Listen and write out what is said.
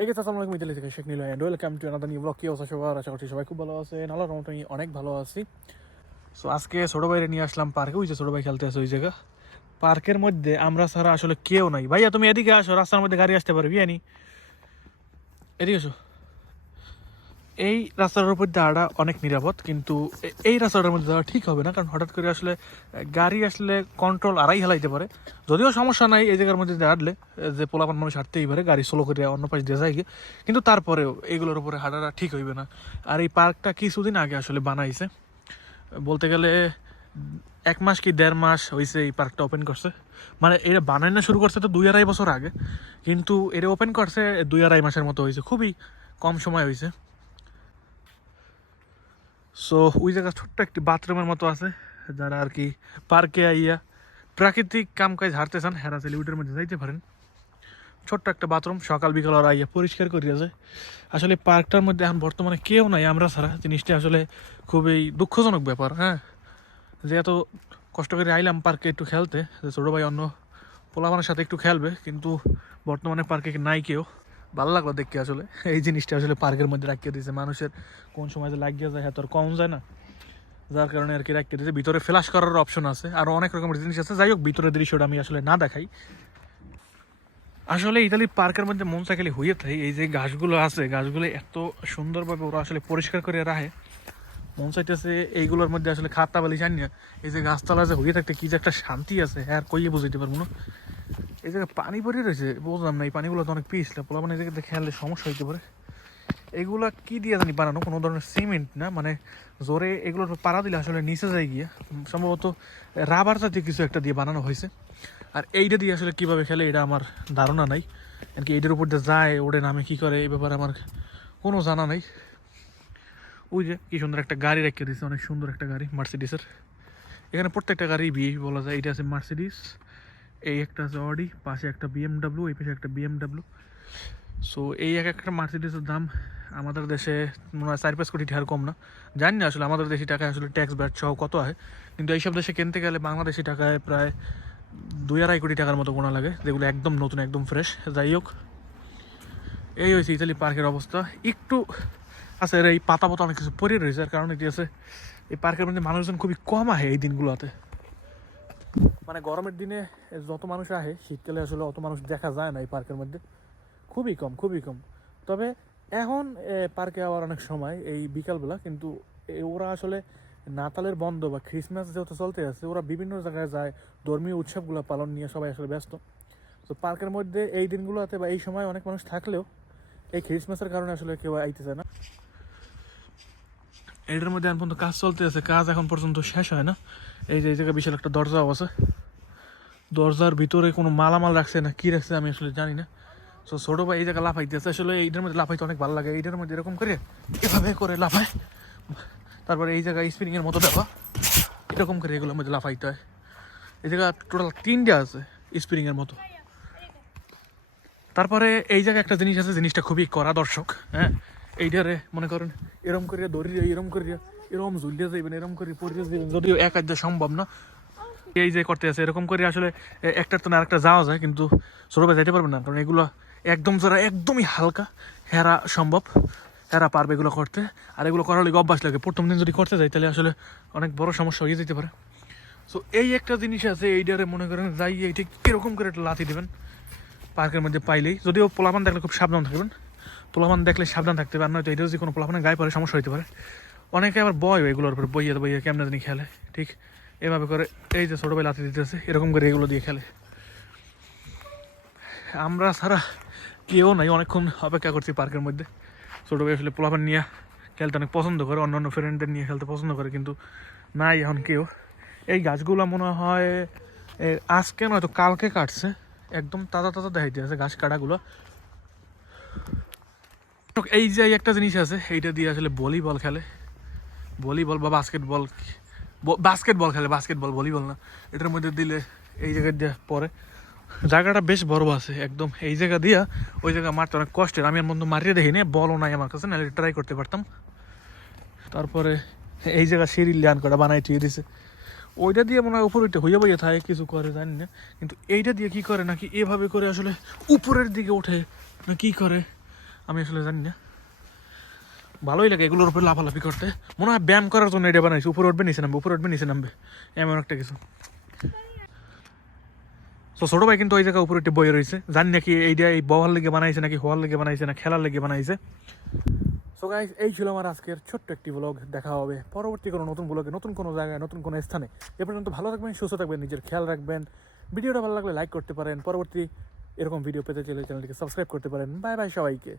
এই গেছে আসসালামু আলাইকুম ইতালি থেকে Sheikh Nil and welcome to আনাদানি blog কি অবস্থা সবার? আশা করছি সবাই খুব ভালো আছে নালার রহমত আমি অনেক ভালো আছি। সো আজকে ছোটো ভাইরে নিয়ে আসলাম পার্কে ওই যে ছোটো ভাই খেলতে আছে ওই জায়গা। পার্কের মধ্যে আমরা ছাড়া আসলে কেউ নাই। ভাইয়া, তুমি এদিকে আসো। রাস্তার মধ্যে গাড়ি আসতে পারবি আনি এদিকে আসো। এই রাস্তাটার উপর যাওয়াটা অনেক নিরাপদ কিন্তু এই রাস্তাটার মধ্যে দাঁড়া ঠিক হবে না কারণ হঠাৎ করে আসলে গাড়ি আসলে কন্ট্রোল আড়াই হেলাইতে পারে। যদিও সমস্যা নাই এই জায়গার মধ্যে আহ, যে পোলাপান মানুষ হাঁটতেই পারে গাড়ি স্লো করে অন্য পাশ দিয়ে যায় কিন্তু তারপরেও এইগুলোর উপরে হাঁটাটা ঠিক হইবে না। আর এই পার্কটা কিছুদিন আগে আসলে বানাইছে। বলতে গেলে এক মাস কি দেড় মাস হয়েছে এই পার্কটা ওপেন করছে। মানে এটা বানানো শুরু করছে তো দুই আড়াই বছর আগে কিন্তু এটা ওপেন করছে দুই আড়াই মাসের মতো হয়েছে খুবই কম সময় হয়েছে সো ওই জায়গা ছোট্ট একটি বাথরুমের মতো আছে, যারা আর কি পার্কে আইয়া প্রাকৃতিক কাম কাজ হারতে চান হেরা সেলিউটের মধ্যে যাইতে পারেন। ছোট্ট একটা বাথরুম, সকাল বিকাল ওরা আইয়া পরিষ্কার করিয়া যায় আসলে পার্কটার মধ্যে এখন বর্তমানে কেউ নাই, আমরা ছাড়া। জিনিসটা আসলে খুবই দুঃখজনক ব্যাপার হ্যাঁ? যে এত কষ্ট করে আইলাম পার্কে একটু খেলতে, যে ছোটো ভাই অন্য পোলাপানের সাথে একটু খেলবে, কিন্তু বর্তমানে পার্কে নাই কেউ। ভালো লাগল দেখতে আসলে। এই জিনিসটা আসলে পার্কের মধ্যে রাখিয়ে দিয়েছে। মানুষের কোন সময় লাগিয়ে যায় হ্যাঁ কম যায় না। যার কারণে আর কি রাখিয়ে দিয়েছে। ভিতরে ফ্ল্যাশ করার অপশন আছে। আরও অনেক রকমের জিনিস আছে। যাই হোক, ভিতরের দৃশ্যটা আমি আসলে না দেখাই। আসলে ইতালি পার্কের মধ্যে মন চাইলে হইয়ে থাকে এই যে গাছগুলো আছে, গাছগুলো এত সুন্দরভাবে ওরা আসলে পরিষ্কার করে রাখে। মন চাইতেছে এইগুলোর মধ্যে আসলে খাতা বালি জানি না এই যে গাছতলা যে হয়ে থাকতে কি যে একটা শান্তি আছে। হ্যাঁ আর কইয়ে বুঝাইতে পারব না। এই জায়গায় পানি ভরে রয়েছে, বুঝলাম না, এই পানিগুলো তো অনেক পিছলে পোলা মানে এই জায়গাতে খেয়ালে সমস্যা হইতে পারে। এগুলা কি দিয়ে জানি বানানো? কোনো ধরনের সিমেন্ট না মানে জোরে এগুলোর পাড়া দিলে আসলে নিচে যায় গিয়ে। সম্ভবত রাবার জাতীয় কিছু একটা দিয়ে বানানো হয়েছে। আর এইটা দিয়ে আসলে কীভাবে খেলে এটা আমার ধারণা নাই। কি এইটার উপর দিয়ে যায়, ওড়ে নামে কি করে, এই ব্যাপারে আমার কোনো জানা নাই। ওই যে কি সুন্দর একটা গাড়ি রেখে দিয়েছে, অনেক সুন্দর একটা গাড়ি মার্সিডিসের এখানে প্রত্যেকটা গাড়ি বিয়ে বলা যায় এটা আছে মার্সিডিস এই একটা আছে অডি পাশে একটা বিএমডাব্লিউ এই পাশে একটা বিএমডাব্লিউ সো এই এক একটা মার্সিডিসের দাম আমাদের দেশে মনে হয় চার পাঁচ কোটি টাকার কম না। জানি না আসলে আমাদের দেশি টাকায় আসলে ট্যাক্স ব্যাট সহ কত হয়। কিন্তু এইসব দেশে কিনতে গেলে বাংলাদেশি টাকায় প্রায় দুই আড়াই কোটি টাকার মতো গোনা লাগে, যেগুলো একদম নতুন, একদম ফ্রেশ যাই হোক, এই হয়েছে ইতালি পার্কের অবস্থা। একটু আছে এই পাতা পাতা অনেক কিছু পরে রয়েছে, আর কারণ এটি আছে এই পার্কের মধ্যে মানুষজন খুবই কম আহে এই দিনগুলোতে। মানে গরমের দিনে যত মানুষ আহে শীতকালে আসলে অত মানুষ দেখা যায় না এই পার্কের মধ্যে। খুবই কম খুবই কম। তবে এখন পার্কে আবার অনেক সময়, এই বিকালবেলা কিন্তু ওরা আসলে নাতালের বন্ধ বা ক্রিসমাস যেহেতু চলতে আছে, ওরা বিভিন্ন জায়গায় যায়, ধর্মীয় উৎসবগুলো পালন নিয়ে সবাই আসলে ব্যস্ত। তো পার্কের মধ্যে এই দিনগুলোতে বা এই সময় অনেক মানুষ থাকলেও, এই ক্রিসমাসের কারণে আসলে কেউ আইতেছে না। এটার মধ্যে এখন পর্যন্ত কাজ চলতে আছে, কাজ এখন পর্যন্ত শেষ হয় না। এই যে, এই জায়গায় বিশাল একটা দরজাও আছে। দরজার ভিতরে কোনো মালামাল রাখছে না, কি রাখছে আমি আসলে জানি না। তো ছোটো ভাই এই জায়গায় লাফাইতেছে আসলে এইটার মধ্যে লাফাইতে অনেক ভালো লাগে। এইটার মধ্যে এরকম করে, এভাবে করে লাফায়। তারপরে এই জায়গায় স্পিনিংয়ের মতো দেওয়া এরকম করে এগুলোর মধ্যে লাফাইতে হয়। এই জায়গা টোটাল তিনটা আছে স্পিনিংয়ের মতো। তারপরে এই জায়গায় একটা জিনিস আছে, জিনিসটা খুবই করা দর্শক হ্যাঁ? এইটারে মনে করেন, এরম করে দৌড়িয়ে এরম করে এরম ঝুলিয়ে যাইবেন, এরম করে পড়িয়ে যাইবেন, যদিও এক আধ সম্ভব না। এই যে করতে আছে, এরকম করে আসলে একটার তো না আরেকটা যাওয়া যায়, কিন্তু ভাই যাইতে পারবে না, কারণ এগুলো একদম যারা একদমই হালকা, হেরা সম্ভব, হেরা পারবে এগুলো করতে। আর এগুলো করার লাগে অভ্যাস লাগে, প্রথম দিন যদি করতে যাই, তাহলে আসলে অনেক বড় সমস্যা হয়ে যেতে পারে। সো এই একটা জিনিস আছে এইটারে মনে করেন যাই এইটা কীরকম করে একটা লাথি দেবেন, পার্কের মধ্যে পাইলেই। যদিও পোলাপান দেখলে খুব সাবধান থাকবেন। পোলাপান দেখলে সাবধান থাকতে পারে, নয়তো এটা যদি কোনো পোলাপানের গায়ে পরে সমস্যা হতে পারে। অনেকে আবার বয় এগুলোর উপরে, বইয়ে বইয়ে কেমনে জানি খেলে, ঠিক? এভাবে করে এই যে ছোটো ভাই লাথি দিতেছে, এরকম করে এগুলো দিয়ে খেলে। আমরা ছাড়া কেউ নাই, অনেকক্ষণ অপেক্ষা করছি পার্কের মধ্যে। ছোটো ভাই আসলে পোলাপান নিয়ে খেলতে অনেক পছন্দ করে অন্য অন্য ফ্রেন্ডদের নিয়ে খেলতে পছন্দ করে, কিন্তু নাই এখন কেউ। এই গাছগুলো মনে হয় আজকে নয়তো কালকে কাটছে, একদম তাজা তাজা দেখাইতে আছে গাছ কাটাগুলো। এই যে একটা জিনিস আছে, এইটা দিয়ে আসলে ভলিবল খেলে। ভলিবল বা বাস্কেটবল বাস্কেটবল খেলে, বাস্কেটবল, ভলিবল না। এটার মধ্যে দিলে এই জায়গায় দিয়ে পরে জায়গাটা বেশ বড় আছে, একদম এই জায়গা দিয়া, ওই জায়গা মারতে অনেক কষ্টের। আমি এর মধ্যে মারিয়ে দেখিনি, বলও নাই আমার কাছে, নাহলে ট্রাই করতে পারতাম। তারপরে এই জায়গা সিঁড়ি ল্যান করা, বানাই থুয়ে দিছে। ওইটা দিয়ে মনে হয় উপরে উঠে হইয়া বইয়া থাকে, কিছু করে, জানি না। কিন্তু এইটা দিয়ে কি করে, নাকি এভাবে করে আসলে উপরের দিকে ওঠে না কি করে? আমি আসলে জানি না। ভালোই লাগে এগুলোর উপরে লাফালাফি করতে। মনে হয় ব্যায়াম করার জন্য এটা বানাইছে। উপরে উঠবে, নিচে নামবে, উপরে উঠবে, নিচে নামবে। এমন একটা কিছু। তো ছোটো ভাই কিন্তু ওই জায়গায় উপরে একটি বই রয়েছে। জানি নাকি এইটা এই বওয়ার লেগে বানাইছে নাকি হওয়ার লেগে বানাইছে না খেলার লেগে বানাইছে। সো গাইস এই ছিল আমার আজকের ছোট্ট একটি ব্লগ দেখা হবে পরবর্তী কোনো নতুন ব্লগে নতুন কোনো জায়গায়, নতুন কোনো স্থানে। এ পর্যন্ত ভালো থাকবেন, সুস্থ থাকবেন, নিজের খেয়াল রাখবেন। ভিডিওটা ভালো লাগলে লাইক করতে পারেন। পরবর্তী এরকম ভিডিও পেতে চাইলে চ্যানেলটিকে সাবস্ক্রাইব করতে পারেন। বাই বাই সবাইকে।